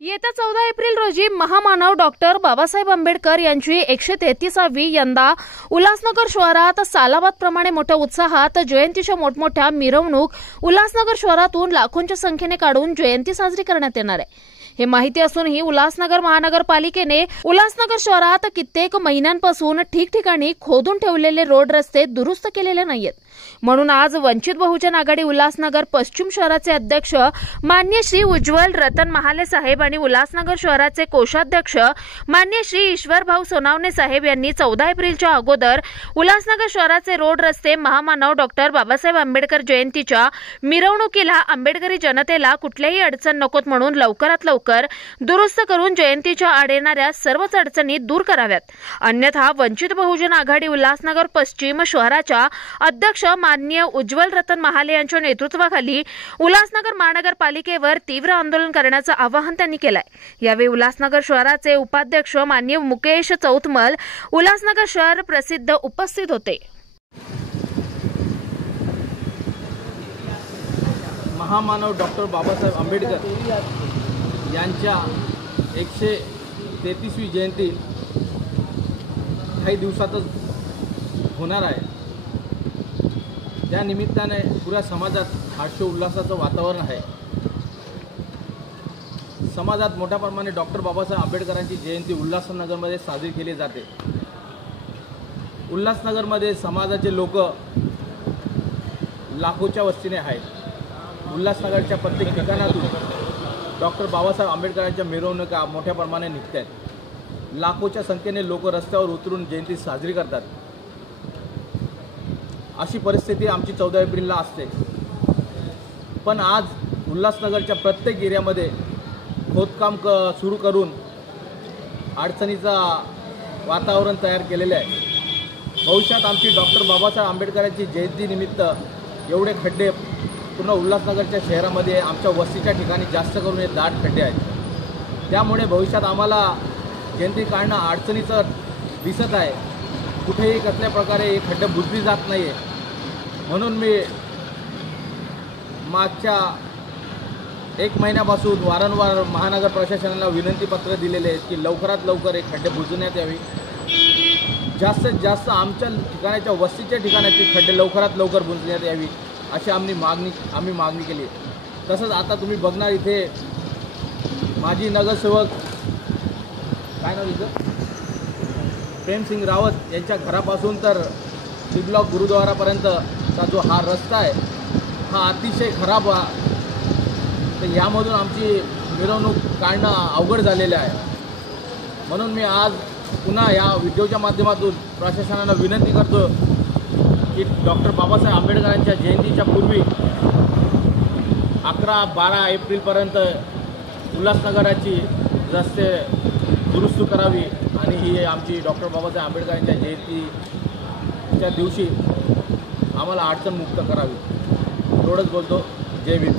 येत्या 14 एप्रिल रोजी महामानव डॉक्टर बाबासाहेब आंबेडकर यांची 133वी यंदा उल्हासनगर शहरात सालाबादप्रमाणे मोठ्या उत्साहात जयंतीच्या मोठमोठ्या मिरवणूक उल्हासनगर शहरातून लाखोंच्या संख्येने काढून जयंती साजरी करण्यात येणार आहे। हे माहिती असूनही उल्हासनगर महानगरपालिकेने उल्हासनगर शहरात कित्येक महिन्यांपासून ठिकठिकाणी खोदून ठेवलेले रोड रस्ते दुरुस्त केलेले नाहीत। म्हणून आज वंचित बहुजन आघाडी उल्हासनगर पश्चिम शहराचे अध्यक्ष मान्य श्री उज्ज्वल रतन महाले साहेब आणि उल्हासनगर शहराचे कोषाध्यक्ष मान्य श्री ईश्वरभाऊ सोनावणे साहेब यांनी 14 एप्रिलच्या अगोदर उल्हासनगर शहराचे रोड रस्ते महामानव डॉक्टर बाबासाहेब आंबेडकर जयंतीच्या मिरवणुकीला आंबेडकरी जनतेला कुठल्याही अडचण नकोत म्हणून लवकरात लवकर दुरुस्त करून जयंतीच्या आड येणाऱ्या सर्वच अडचणी दूर कराव्यात। अन्यथा वंचित बहुजन आघाडी उल्हासनगर पश्चिम शहराच्या अध्यक्ष माननीय उज्ज्वल रतन महाले यांच्या नेतृत्वाखाली उल्हासनगर महानगरपालिकेवर तीव्र आंदोलन करण्याचं आवाहन त्यांनी केलंय। यावेळी उल्हासनगर शहराचे उपाध्यक्ष माननीय मुकेश चौथमल उल्हासनगर शहर प्रसिद्ध उपस्थित होते। महामानव डॉक्टर बाबासाहेब आंबेडकर यांच्या 133वी जयंती काही दिवसातच होणार आहे। त्या निमित्ताने पुऱ्या समाजात हर्ष उल्हासाचं वातावरण आहे। समाजात मोठ्या प्रमाणात डॉक्टर बाबासाहेब आंबेडकरांची जयंती उल्हासनगरमध्ये साजरी केली जाते। उल्हासनगरमध्ये समाजाचे लोक लाखोच्या वस्तीने आहेत। उल्हासनगरच्या प्रत्येक ठिकाणातून डॉक्टर बाबासाहेब आंबेडकरांच्या मिरवणुका मोठ्या प्रमाणात निघतात। लाखोच्या संख्येने लोक रस्त्यावर उतरून जयंती साजरी करतात। अशी परिस्थिती आमची 14 एप्रिलला असते। पण आज उल्हासनगरच्या प्रत्येक एरियामध्ये खोदकाम सुरू करून अडचणीचा वातावरण तयार केलेले आहे। भविष्यात आमची डॉक्टर बाबासाहेब आंबेडकरांची जयंतीनिमित्त एवढे खड्डे पूर्ण उल्हासनगरच्या शहरामध्ये आमच्या वस्तीच्या ठिकाणी जास्त करून हे दाट खड्डे आहेत। त्यामुळे भविष्यात आम्हाला जयंती काढणं अडचणीचं दिसत आहे। कुठेही कसल्या प्रकारे हे खड्डे बुजली जात नाही आहे। म्हणून मी मागच्या 1 महिन्यापासून वारंवार महानगर प्रशासनाला विनंतीपत्र दिलेले आहेत की लवकरात लवकर हे खड्डे बुजवण्यात यावे। जास्तीत जास्त आमच्या ठिकाणाच्या वस्तीच्या ठिकाणाची खड्डे लवकरात लवकर बुजवण्यात यावी अशी आम्ही मागणी केली। तसंच आता तुम्ही बघणार इथे माजी नगरसेवक काय नाव तिचं प्रेमसिंग रावत यांच्या घरापासून तर सी ब्लॉक गुरुद्वारापर्यंतचा जो हा रस्ता आहे हा अतिशय खराब आहे। तर यामधून आमची मिरवणूक काढणं अवघड झालेलं आहे। म्हणून मी आज पुन्हा या व्हिडिओच्या माध्यमातून प्रशासनाला विनंती करतो की डॉक्टर बाबासाहेब आंबेडकरांच्या जयंतीच्या पूर्वी 11-12 एप्रिलपर्यंत उल्हासनगराची रस्ते दुरुस्त करावी आणि ही आमची डॉक्टर बाबासाहेब आंबेडकरांच्या जयंतीच्या दिवशी आम्हाला अडचणमुक्त करावी। एवढंच बोलतो। जय भीम।